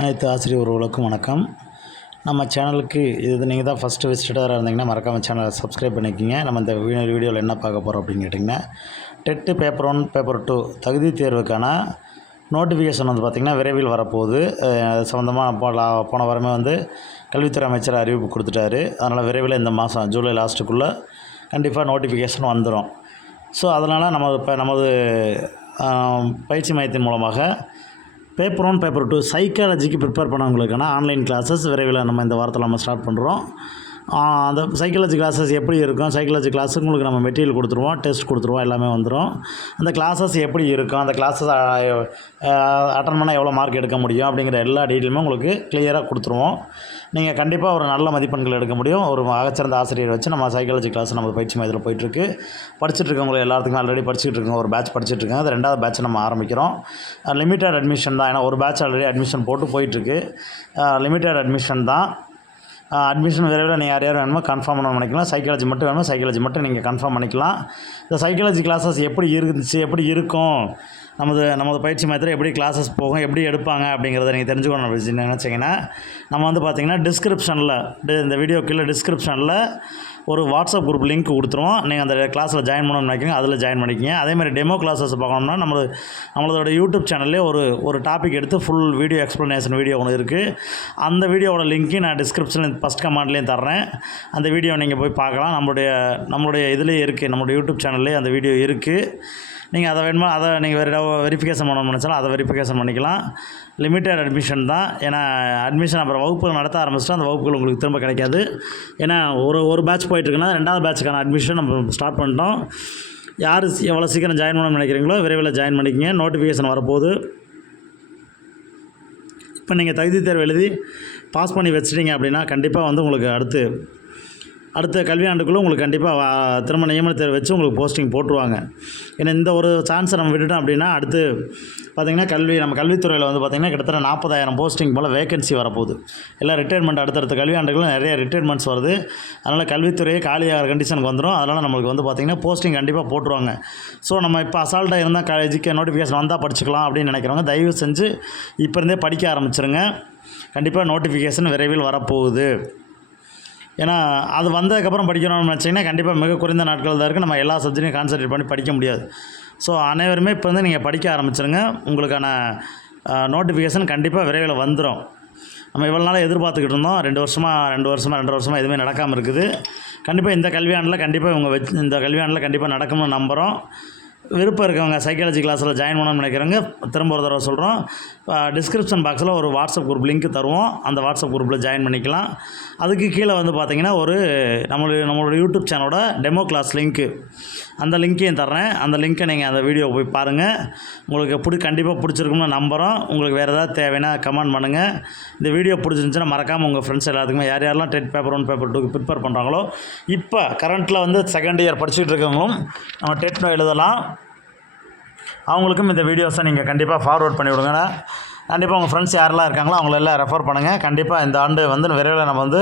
அனைத்து ஆசிரியர் உறவுகளுக்கும் வணக்கம். நம்ம சேனலுக்கு இது நீங்கள் தான் ஃபஸ்ட்டு விசிட்டராக இருந்தீங்கன்னா மறக்காமல் சேனலை சப்ஸ்கிரைப் பண்ணிக்கிங்க. நம்ம இந்த வீடியோவில் என்ன பார்க்க போகிறோம் அப்படின்னு கேட்டிங்கன்னா TET paper one paper two தகுதி தேர்வுக்கான நோட்டிஃபிகேஷன் வந்து பார்த்திங்கன்னா விரைவில் வரப்போகுது. அது சம்மந்தமாக போ போன வாரமே வந்து கல்வித்துறை அமைச்சர் அறிவிப்பு கொடுத்துட்டாரு. அதனால் விரைவில் இந்த மாதம் ஜூலை லாஸ்ட்டுக்குள்ளே கண்டிப்பாக நோட்டிஃபிகேஷன் வந்துடும் ஸோ அதனால் நம்ம இப்போ நமது பயிற்சி மையத்தின் மூலமாக பேப்பர் ஒன் பேப்பர் டூ சைக்காலஜிக்கு ப்ரிப்பேர் பண்ணவங்களுக்கான ஆன்லைன் கிளாஸஸ் விரைவில் நம்ம இந்த வாரத்தில் நம்ம ஸ்டார்ட் பண்ணுறோம் அந்த சைக்காலஜி கிளாஸஸ் எப்படி இருக்கும்? சைக்காலஜி கிளாஸ் உங்களுக்கு நம்ம மெட்டீரியல் கொடுத்துருவோம் டெஸ்ட் கொடுத்துருவோம் எல்லாமே வந்துடும் அந்த கிளாஸஸ் எப்படி இருக்கும்? அந்த கிளாஸஸ் அட்டன் பண்ணால் எவ்வளோ மார்க் எடுக்க முடியும்? அப்படிங்கிற எல்லா டீட்டெயிலுமே உங்களுக்கு கிளியராக கொடுத்துருவோம். நீங்கள் கண்டிப்பாக ஒரு நல்ல மதிப்பெண்கள் எடுக்க முடியும். ஒரு ஆகச்சிறந்த ஆசிரியர் வச்சு நம்ம சைக்காலஜி கிளாஸ் நம்ம பயிற்சி மையத்தில் போயிட்டுருக்கு. படிச்சுட்டு இருக்கவங்க ஆல்ரெடி படிச்சுட்டு இருக்கோம். ஒரு பேட்ச் படிச்சுட்டு இருக்கோம். அது ரெண்டாவது பேட்ச் நம்ம ஆரம்பிக்கிறோம். லிமிட்டட் அட்மிஷன் தான். ஏன்னா ஒரு பேட்ச் ஆல்ரெடி அட்மிஷன் போட்டு போயிட்டுருக்கு. லிமிட்டட் அட்மிஷன் தான். அட்மிஷன் விரைவில் நீங்கள் யார் யார் வேணுமோ கன்ஃபார்ம் பண்ண பண்ணிக்கலாம் சைக்காலஜி மட்டும் வேணுமோ சைக்காலஜி மட்டும் நீங்கள் கன்ஃபார்ம் பண்ணிக்கலாம். இந்த சைக்காலஜி கிளாஸஸ் எப்படி இருந்துச்சு எப்படி இருக்கும்? நமது நமது பயிற்சி மையத்தில் எப்படி கிளாஸஸ் போகும் எப்படி எடுப்பாங்க அப்படிங்கிறத நீங்கள் தெரிஞ்சுக்கணும் அப்படின்னு நினச்சிங்கன்னா நம்ம வந்து பார்த்தீங்கன்னா டிஸ்கிரிப்ஷனில் இந்த வீடியோ கீழே டிஸ்கிரிப்ஷனில் ஒரு வாட்ஸ்அப் குரூப் லிங்க் கொடுத்துருவோம். நீங்கள் அந்த கிளாஸில் ஜாயின் பண்ணணும்னு நினைக்கிறீங்க அதில் ஜாயின் பண்ணிக்கிங்க. அதே மாதிரி டெமோ கிளாஸஸ் பார்க்கணும்னா நம்ம நம்மளோட யூடியூப் சேனல்லே ஒரு ஒரு டாபிக் எடுத்து ஃபுல் வீடியோ எக்ஸ்ப்ளனேஷன் வீடியோ ஒன்று இருக்குது அந்த வீடியோவோட லிங்க்கு நான் டிஸ்கிரிப்ஷனில் ஃபஸ்ட் கமெண்ட்லேயும் தர்றேன். அந்த வீடியோ நீங்கள் போய் பார்க்கலாம். நம்மளுடைய நம்மளுடைய இதுலேயே இருக்குது நம்மளுடைய யூடியூப் சேனல்லே அந்த வீடியோ இருக்குது நீங்கள் அதை வேணுமா அதை நீங்கள் வேறு வெரிஃபிகேஷன் பண்ணணும்னு நினச்சாலும் அதை வெரிஃபிகேஷன் பண்ணிக்கலாம். லிமிட்டட் அட்மிஷன் தான். ஏன்னா அட்மிஷன் அப்புறம் வகுப்புகள் நடத்த ஆரம்பிச்சிட்டா அந்த வகுப்புகள் உங்களுக்கு திரும்ப கிடைக்காது. ஏன்னா ஒரு ஒரு பேட்ச் போயிட்டுருக்குன்னா ரெண்டாவது பேட்சுக்கான அட்மிஷன் நம்ம ஸ்டார்ட் பண்ணிட்டோம். யார் எவ்வளோ சீக்கிரம் ஜாயின் பண்ணணும்னு நினைக்கிறீங்களோ விரைவில் ஜாயின் பண்ணிக்கங்க. நோட்டிஃபிகேஷன் வரப்போகுது. இப்போ நீங்கள் தகுதி தேர்வு எழுதி பாஸ் பண்ணி வச்சிட்டிங்க அப்படின்னா கண்டிப்பாக வந்து உங்களுக்கு அடுத்து அடுத்த கல்வியாண்டுக்குள்ளே உங்களுக்கு கண்டிப்பாக திரும்ப நியமன தேர்வு வச்சு உங்களுக்கு போஸ்டிங் போட்டுருவாங்க. ஏன்னா இந்த ஒரு சான்ஸை நம்ம விட்டுட்டோம் அப்படின்னா அடுத்து பார்த்திங்கன்னா கல்வி நம்ம கல்வித்துறையில் வந்து பார்த்திங்கன்னா கிட்டத்தட்ட நாற்பதாயிரம் போஸ்டிங் போல் வேகன்சி வரப்போகுது. எல்லாம் ரிட்டையர்மெண்ட் அடுத்தடுத்த கல்வியாண்டுகளும் நிறைய ரிட்டையர்மெண்ட்ஸ் வருது. அதனால் கல்வித்துறையே காலியாகிற கண்டிஷனுக்கு வந்துடும் அதனால் நம்மளுக்கு வந்து பார்த்திங்கன்னா போஸ்டிங் கண்டிப்பாக போட்டுருவாங்க. ஸோ நம்ம இப்போ அசால்ட்டாக இருந்தால் காலேஜுக்கு நோட்டிஃபிகேஷன் வந்தால் படிச்சுக்கலாம் அப்படின்னு நினைக்கிறவங்க தயவு செஞ்சு இப்போ இருந்தே படிக்க ஆரம்பிச்சிருங்க. கண்டிப்பாக நோட்டிஃபிகேஷன் விரைவில் வரப்போகுது. ஏன்னா அது வந்ததுக்கப்புறம் படிக்கணும்னு நினச்சிங்கன்னா கண்டிப்பாக மிக குறைந்த நாட்கள் தான் இருக்குது நம்ம எல்லா சப்ஜெக்டையும் கான்சன்ட்ரேட் பண்ணி படிக்க முடியாது. ஸோ அனைவருமே இப்போ வந்து நீங்கள் படிக்க ஆரம்பிச்சிருங்க. உங்களுக்கான நோட்டிஃபிகேஷன் கண்டிப்பாக விரைவில் வந்துடும் நம்ம இவ்வளோ நாளாக எதிர்பார்த்துக்கிட்டு இருந்தோம். ரெண்டு வருஷமாக ரெண்டு வருஷமாக ரெண்டு வருஷமாக எதுவுமே நடக்காமல் இருக்குது. கண்டிப்பாக இந்த கல்வியாண்டில் கண்டிப்பாக இவங்க வச்சு இந்த கல்வியாண்டில் கண்டிப்பாக நடக்கும்னு நம்புகிறோம் விருப்பம் இருக்கவங்க சைக்காலஜி கிளாஸில் ஜாயின் பண்ணணும்னு நினைக்கிறவங்க திரும்ப ஒரு தடவை சொல்கிறோம் டிஸ்கிரிப்ஷன் பாக்ஸில் ஒரு வாட்ஸ்அப் குரூப் லிங்க் தருவோம். அந்த வாட்ஸ்அப் குரூப்பில் ஜாயின் பண்ணிக்கலாம். அதுக்கு கீழே வந்து பார்த்தீங்கன்னா ஒரு நம்மளுடைய நம்மளோட யூடியூப் சேனலோட டெமோ கிளாஸ் லிங்க்கு அந்த லிங்க்கையும் தர்றேன். அந்த லிங்க்கை நீங்கள் அந்த வீடியோ போய் பாருங்கள் உங்களுக்கு பிடி கண்டிப்பாக பிடிச்சிருக்கும்னு நம்புகிறோம் உங்களுக்கு வேறு ஏதாவது தேவைன்னா கமெண்ட் பண்ணுங்கள் இந்த வீடியோ பிடிச்சிருந்துச்சுன்னா மறக்காமல் உங்கள் ஃப்ரெண்ட்ஸ் எல்லாத்துக்குமே யார் யாரெல்லாம் டெட் பேப்பர் ஒன் பேப்பர் டூக்கு ப்ரிப்பேர் பண்ணுறாங்களோ இப்போ கரண்ட்டில் வந்து செகண்ட் இயர் படிச்சுட்டு இருக்கவங்களும் நம்ம டெட் எழுதலாம். அவங்களுக்கும் இந்த வீடியோஸை நீங்கள் கண்டிப்பாக ஃபார்வர்ட் பண்ணி விடுங்க. கண்டிப்பாக உங்கள் ஃப்ரெண்ட்ஸ் யாரெல்லாம் இருக்காங்களோ அவங்களெல்லாம் ரெஃபர் பண்ணுங்கள் கண்டிப்பாக இந்த ஆண்டு வந்து விரைவில் நம்ம வந்து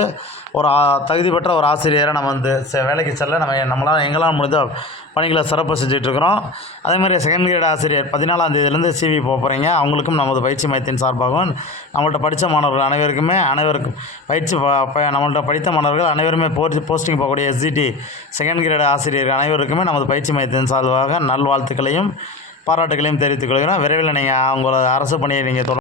ஒரு தகுதி பெற்ற ஒரு ஆசிரியரை நம்ம வந்து செ- வேலைக்கு செல்ல நம்ம நம்மளால் எங்களால் முடிந்த பணிகளை சிறப்பாக செஞ்சிட்ருக்கிறோம் அதே மாதிரி செகண்ட் கிரேட் ஆசிரியர் பதினாலாம் தேதியிலேருந்து சிவி போக போகிறீங்க அவங்களுக்கும் நமது பயிற்சி மையத்தின் சார்பாகவும் நம்மள்ட்ட படித்த மாணவர்கள் அனைவருக்குமே அனைவருக்கும் பயிற்சி ப- ப- நம்மள்ட்ட படித்த மாணவர்கள் அனைவருமே போஸ்ட் போஸ்டிங் போகக்கூடிய எஸ்ஜிடி செகண்ட் கிரேட் ஆசிரியர் அனைவருக்குமே நமது பயிற்சி மையத்தின் சார்பாக நல்வாழ்த்துக்களையும் பாராட்டுகளையும் தெரிவித்துக் கொள்கிறோம். விரைவில் நீங்கள் அவங்கள அரசு பணியை நீங்கள் தொடர்